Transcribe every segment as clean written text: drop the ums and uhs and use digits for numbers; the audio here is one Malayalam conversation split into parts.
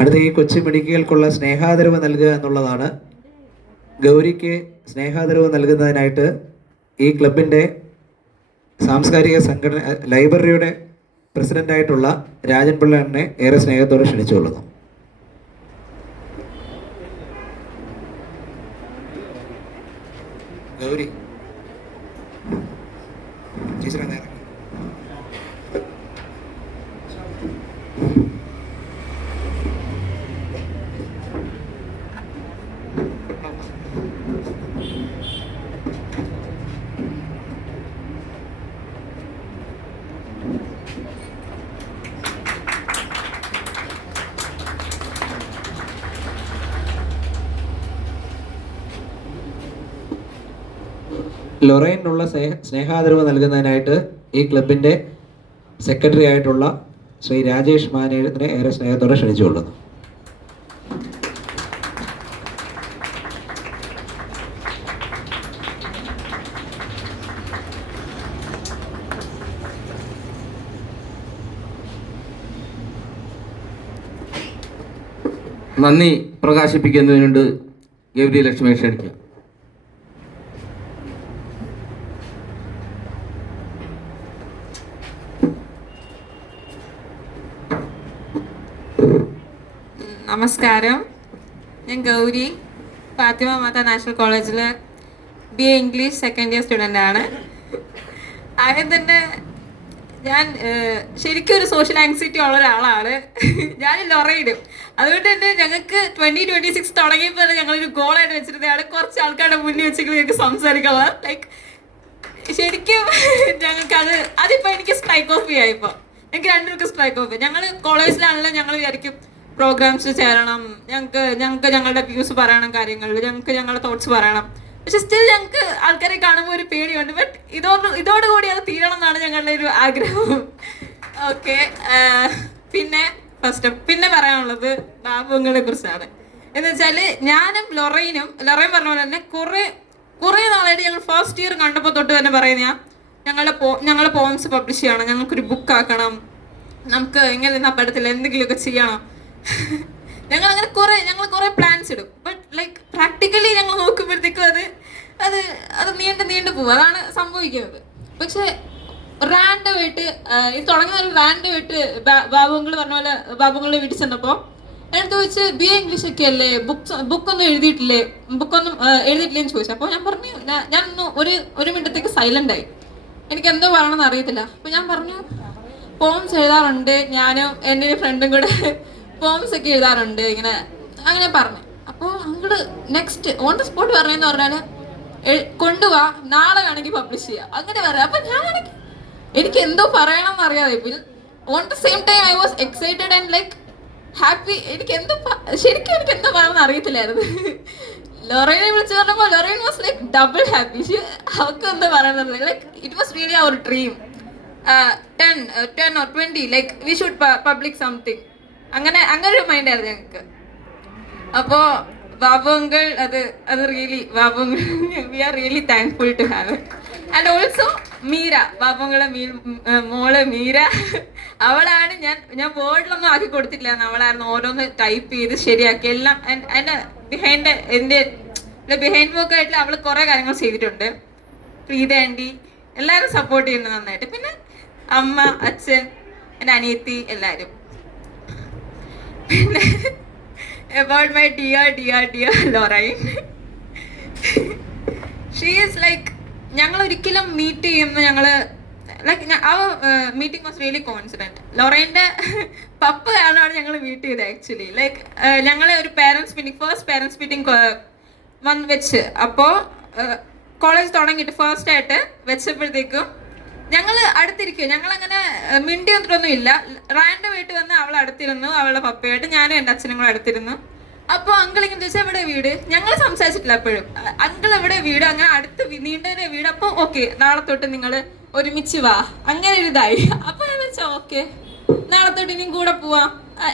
അടുത്ത ഈ കൊച്ചു മിടുക്കികൾക്കുള്ള സ്നേഹാദരവ് നൽകുക എന്നുള്ളതാണ്. ഗൗരിക്ക് സ്നേഹാദരവ് നൽകുന്നതിനായിട്ട് ഈ ക്ലബിൻ്റെ സാംസ്കാരിക സംഘടന ലൈബ്രറിയുടെ പ്രസിഡൻ്റായിട്ടുള്ള രാജൻ പിള്ളനെ ഏറെ സ്നേഹത്തോടെ ക്ഷണിച്ചുകൊള്ളുന്നു. ഗൗരി ടീച്ചറാണ്. ലൊറൈനുള്ള സ്നേഹാദരവ് നൽകുന്നതിനായിട്ട് ഈ ക്ലബിൻ്റെ സെക്രട്ടറി ആയിട്ടുള്ള ശ്രീ രാജേഷ് മാനേജിനെ ഏറെ സ്നേഹത്തോടെ ക്ഷണിച്ചുകൊള്ളുന്നു. നന്ദി പ്രകാശിപ്പിക്കുന്നതിനുണ്ട് ഗൗരി ലക്ഷ്മിയെ ക്ഷണിക്കുക. നമസ്കാരം, ഞാൻ ഗൗരി, ഫാത്തിമ മാത നാഷണൽ കോളേജിൽ BA English second year student ആണ്. ആദ്യം തന്നെ ഞാൻ ശരിക്കും ഒരു സോഷ്യൽ ആങ്സൈറ്റി ഉള്ള ഒരാളാണ്. ഞാൻ ലൊറയിടും. അതുകൊണ്ട് തന്നെ ഞങ്ങൾക്ക് 2026 തുടങ്ങിയപ്പോൾ തന്നെ ഞങ്ങളൊരു ഗോളായിട്ട് വെച്ചിരുന്നതാണ് കുറച്ച് ആൾക്കാരുടെ മുന്നിൽ വെച്ചെങ്കിലും ഞങ്ങൾക്ക് സംസാരിക്കാനുള്ള ലൈക്ക് ശരിക്കും ഞങ്ങൾക്ക് അതിപ്പോൾ എനിക്ക് സ്ട്രൈക്ക് ഓഫ് ചെയ്യാം. ഇപ്പോൾ എനിക്ക് രണ്ടുപേർക്ക് സ്ട്രൈക്ക് ഓഫ്. ഞങ്ങൾ കോളേജിലാണല്ലോ, ഞങ്ങൾ വിചാരിക്കും പ്രോഗ്രാംസ് ചേരണം, ഞങ്ങൾക്ക് ഞങ്ങളുടെ വ്യൂസ് പറയണം, കാര്യങ്ങളിൽ ഞങ്ങൾക്ക് ഞങ്ങളുടെ തോട്ട്സ് പറയണം. പക്ഷെ സ്റ്റിൽ ഞങ്ങൾക്ക് ആൾക്കാരെ കാണുമ്പോൾ ഒരു പേടിയുണ്ട്. ബട്ട് ഇതോടുകൂടി അത് തീരണം എന്നാണ് ഞങ്ങളുടെ ഒരു ആഗ്രഹം. ഓക്കെ, പിന്നെ പറയാനുള്ളത് ബാബുങ്ങളെ കുറിച്ചാണ്. എന്ന് വെച്ചാൽ ഞാനും ലൊറൈൻ പറഞ്ഞ പോലെ തന്നെ കുറേ നാളായിട്ട് ഞങ്ങൾ ഫസ്റ്റ് ഇയർ കണ്ടപ്പോൾ തൊട്ട് തന്നെ പറയുന്ന ഞങ്ങളുടെ പോംസ് പബ്ലിഷ് ചെയ്യണം, ഞങ്ങൾക്കൊരു ബുക്ക് ആക്കണം, നമുക്ക് എങ്ങനെ പടത്തിൽ എന്തെങ്കിലുമൊക്കെ ചെയ്യണം. ഞങ്ങൾ കുറേ പ്ലാൻസ് ഇടും. ബട്ട് ലൈക്ക് പ്രാക്ടിക്കലി ഞങ്ങൾ നോക്കുമ്പോഴത്തേക്കും അത് നീണ്ടു പോകും. അതാണ് സംഭവിക്കുന്നത്. പക്ഷെ റാൻഡമായിട്ട് ഇത് തുടങ്ങുന്ന ഒരു റാൻഡമായിട്ട് ബാബുങ്ങൾ പറഞ്ഞ പോലെ ബാബുങ്ങളുടെ വീട്ടിൽ ചെന്നപ്പോൾ എന്നോട് ചോദിച്ച് BA ഇംഗ്ലീഷ് ഒക്കെ അല്ലേ, ബുക്കൊന്നും എഴുതിയിട്ടില്ലേന്ന് ചോദിച്ചു. അപ്പോൾ ഞാൻ പറഞ്ഞു, ഞാനൊന്ന് ഒരു മിനിറ്റത്തേക്ക് സൈലന്റ് ആയി. എനിക്ക് എന്തോ പറയണമെന്ന് അറിയത്തില്ല. അപ്പോൾ ഞാൻ പറഞ്ഞു, പോംസ് എഴുതാറുണ്ട്, ഞാനും എൻ്റെ ഒരു ഫ്രണ്ടും കൂടെ പോംസ് ഒക്കെ എഴുതാറുണ്ട്, അങ്ങനെ പറഞ്ഞു. അപ്പോൾ അങ്ങള് നെക്സ്റ്റ് ഓൺ ദ സ്പോട്ട് പറഞ്ഞെന്ന് പറഞ്ഞാൽ കൊണ്ടുപോവാ, നാളെ വേണമെങ്കിൽ പബ്ലിഷ് ചെയ്യാം, അങ്ങനെ പറയാം. അപ്പം ഞാനാണെങ്കിൽ എനിക്ക് എന്തോ പറയണമെന്ന് അറിയാതെ on the same time I was excited and like happy. ശരിക്കും എനിക്ക് എന്തോ പറയണമെന്ന് അറിയത്തില്ലായിരുന്നു. ലൊറൈനെ വിളിച്ച് പറഞ്ഞപ്പോൾ Lorraine was like double happy. അവർക്ക് എന്താ പറയുന്നത്, ലൈക്ക് ഇറ്റ് വാസ് റിയലി അവർ dream. 10 or 20 like we should public something, അങ്ങനെ ഒരു മൈൻഡായിരുന്നു ഞങ്ങൾക്ക്. അപ്പോൾ ബാബു അങ്കിൾ അത് really Babu uncle we are really thankful to have it. And also Meera, Babu അങ്കിളെ മോള് മീര, അവളാണ് ഞാൻ വേർഡിലൊന്നും ആക്കി കൊടുത്തിട്ടില്ല, അവളായിരുന്നു ഓരോന്ന് ടൈപ്പ് ചെയ്ത് ശരിയാക്കി എല്ലാം. എൻ്റെ ബിഹൈൻഡ് വർക്കായിട്ട് അവൾ കുറേ കാര്യങ്ങൾ ചെയ്തിട്ടുണ്ട്. പ്രീത ആൻറ്റി എല്ലാവരും സപ്പോർട്ട് ചെയ്യുന്നുണ്ട് നന്നായിട്ട്. പിന്നെ അമ്മ, അച്ഛൻ, എൻ്റെ അനിയത്തി, എല്ലാവരും. പിന്നെ about my dear Lorraine. She is like, ഞങ്ങൾ ഒരിക്കലും മീറ്റ് ചെയ്യുന്ന our meeting was really coincident. ലൊറൈൻ്റെ പപ്പ കാരണമാണ് ഞങ്ങൾ മീറ്റ് ചെയ്തത് ആക്ച്വലി. ലൈക്ക് ഞങ്ങളെ ഒരു ഫസ്റ്റ് പാരൻസ് മീറ്റിംഗ് വന്ന് വെച്ച്, അപ്പോൾ കോളേജ് തുടങ്ങിയിട്ട് ഫസ്റ്റ് ആയിട്ട് വെച്ചപ്പോഴത്തേക്കും ഞങ്ങൾ അടുത്തിരിക്കും. ഞങ്ങളങ്ങനെ മിണ്ടി വന്നിട്ടൊന്നും ഇല്ല. റാൻഡം ആയിട്ട് വന്ന് അവൾ അടുത്തിരുന്നു, അവളുടെ പപ്പയായിട്ട്. ഞാനും എൻ്റെ അച്ഛനും കൂടെ അടുത്തിരുന്നു. അപ്പോൾ അങ്കിൾ ഇങ്ങനെ ചോദിച്ചാൽ എവിടെ വീട്, ഞങ്ങൾ സംസാരിച്ചിട്ടില്ല അപ്പോഴും. അങ്കിൾ എവിടെ വീട്, അങ്ങനെ അടുത്ത് നീണ്ടതിൻ്റെ വീട്. അപ്പോൾ ഓക്കെ, നാളെ തൊട്ട് നിങ്ങൾ ഒരുമിച്ച് വാ, അങ്ങനെ ഒരു ഇതായി. അപ്പോൾ ഞാൻ വെച്ചാൽ ഓക്കെ, നാളെ തൊട്ട് ഇനിയും കൂടെ പോവാം.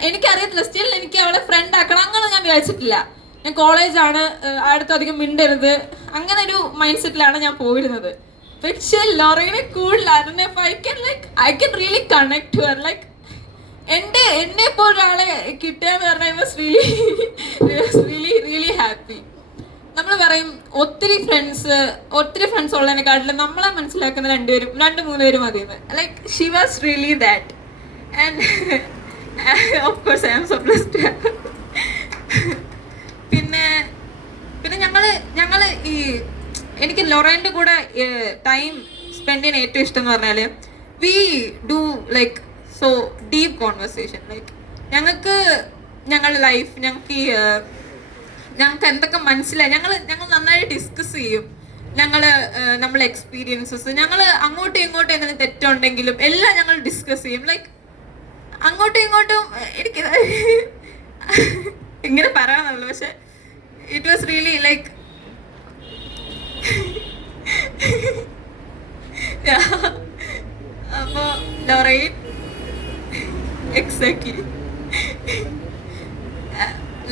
എനിക്കറിയത്തില്ല, സ്റ്റിൽ എനിക്ക് അവളെ ഫ്രണ്ട് ആക്കണം അങ്ങനെ ഞാൻ വിചാരിച്ചിട്ടില്ല. ഞാൻ കോളേജാണ്, അടുത്തധികം മിണ്ടരുത്, അങ്ങനെ ഒരു മൈൻഡ് സെറ്റിലാണ് ഞാൻ പോയിരുന്നത്. പക്ഷെ ലൊറൈനെ കൂടുതൽ I can really connect to her. Like എന്നെ ഇപ്പോൾ ഒരാളെ കിട്ടുകയെന്ന് പറഞ്ഞാൽ റിയലി ഹാപ്പി. നമ്മൾ പറയും ഒത്തിരി ഫ്രണ്ട്സ് ഉള്ളതിനെക്കാട്ടിലും നമ്മളെ മനസ്സിലാക്കുന്ന 2-3 പേരും മതിയെന്ന്. Like she was really that. And of course I am so blessed. പിന്നെ ഞങ്ങള് ഈ എനിക്ക് ലൊറൈൻ്റെ കൂടെ ടൈം സ്പെൻഡ് ചെയ്യാൻ ഏറ്റവും ഇഷ്ടം എന്ന് പറഞ്ഞാൽ we do like so deep conversation. Like ഞങ്ങളുടെ ലൈഫ് ഞങ്ങൾക്ക് എന്തൊക്കെ മനസ്സിലായി ഞങ്ങൾ നന്നായി ഡിസ്കസ് ചെയ്യും. നമ്മളെ എക്സ്പീരിയൻസസ് അങ്ങോട്ടും ഇങ്ങോട്ടും എന്തെങ്കിലും തെറ്റുണ്ടെങ്കിലും എല്ലാം ഞങ്ങൾ ഡിസ്കസ് ചെയ്യും. ലൈക്ക് അങ്ങോട്ടും ഇങ്ങോട്ടും എനിക്ക് ഇങ്ങനെ പറയാനുള്ളൂ, പക്ഷെ ഇറ്റ് വാസ് റിയലി ലൈക്ക് അപ്പോ Lorraine exactly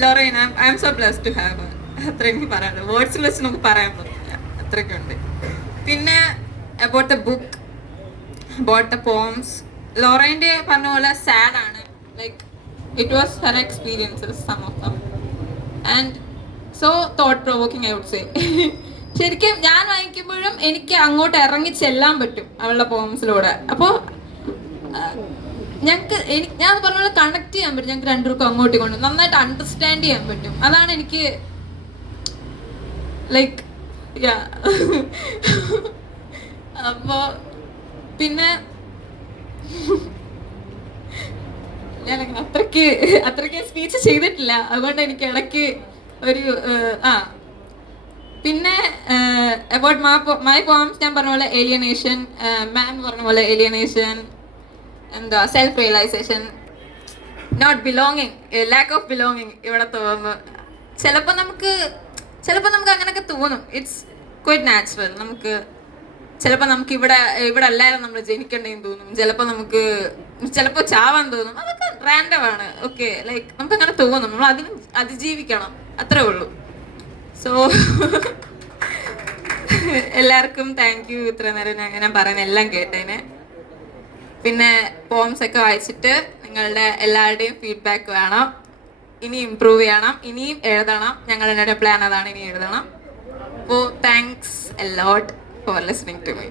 Lorraine I am so blessed to have. അത്ര എനിക്ക് പറയാനുള്ളൂ, വേർഡ്സിൽ വെച്ച് നമുക്ക് പറയാൻ പറ്റില്ല, അത്രയൊക്കെ ഉണ്ട്. പിന്നെ about the book, about the poems, ലൊറൈൻ്റെ പറഞ്ഞ പോലെ സാഡ് ആണ്. Like it was her experiences some of them and so thought provoking I would say. ശരിക്കും ഞാൻ വായിക്കുമ്പോഴും എനിക്ക് അങ്ങോട്ട് ഇറങ്ങി ചെല്ലാൻ പറ്റും അവളുടെ പോംസിലൂടെ. അപ്പോൾ ഞാൻ പറഞ്ഞ പോലെ കണക്ട് ചെയ്യാൻ പറ്റും. ഞങ്ങൾക്ക് രണ്ടുപേർക്കും അങ്ങോട്ടും ഇങ്ങോട്ടും നന്നായിട്ട് അണ്ടർസ്റ്റാൻഡ് ചെയ്യാൻ പറ്റും. അതാണ് എനിക്ക് ലൈക്ക് അപ്പോ പിന്നെ ഞാൻ അത്രയ്ക്ക് സ്പീച്ച് ചെയ്തിട്ടില്ല, അതുകൊണ്ട് എനിക്ക് ഇടയ്ക്ക് ഒരു പിന്നെ അബൌട്ട് മൈ പോംസ് ഞാൻ പറഞ്ഞ പോലെ ഏലിയനേഷൻ, മാം പറഞ്ഞ പോലെ ഏലിയനേഷൻ, എന്താ self realisation, not belonging, lack of belonging ഇവിടെ തോന്നുന്നു. ചിലപ്പോൾ നമുക്ക് അങ്ങനെയൊക്കെ തോന്നും. It's quite natural. ചിലപ്പോൾ നമുക്ക് ഇവിടെ അല്ലായിരുന്നു നമ്മൾ ജനിക്കണ്ടേന്ന് തോന്നും. ചിലപ്പോൾ ചാവാൻ തോന്നും. അതൊക്കെ റാൻഡം ആണ്. ഓക്കെ, ലൈക്ക് നമുക്ക് അങ്ങനെ തോന്നും. നമ്മൾ അതിനും അതിജീവിക്കണം, അത്രേ ഉള്ളൂ. സോ എല്ലാവർക്കും താങ്ക് യു. ഇത്ര നേരം ഞാൻ പറയുന്ന എല്ലാം കേട്ടതിന്. പിന്നെ പോംസ് ഒക്കെ വായിച്ചിട്ട് നിങ്ങളുടെ എല്ലാവരുടെയും ഫീഡ്ബാക്ക് വേണം. ഇനി ഇമ്പ്രൂവ് ചെയ്യണം, ഇനിയും എഴുതണം. ഞങ്ങളുടെ പ്ലാൻ അതാണ്, ഇനി എഴുതണം. അപ്പോൾ thanks a lot for listening to me.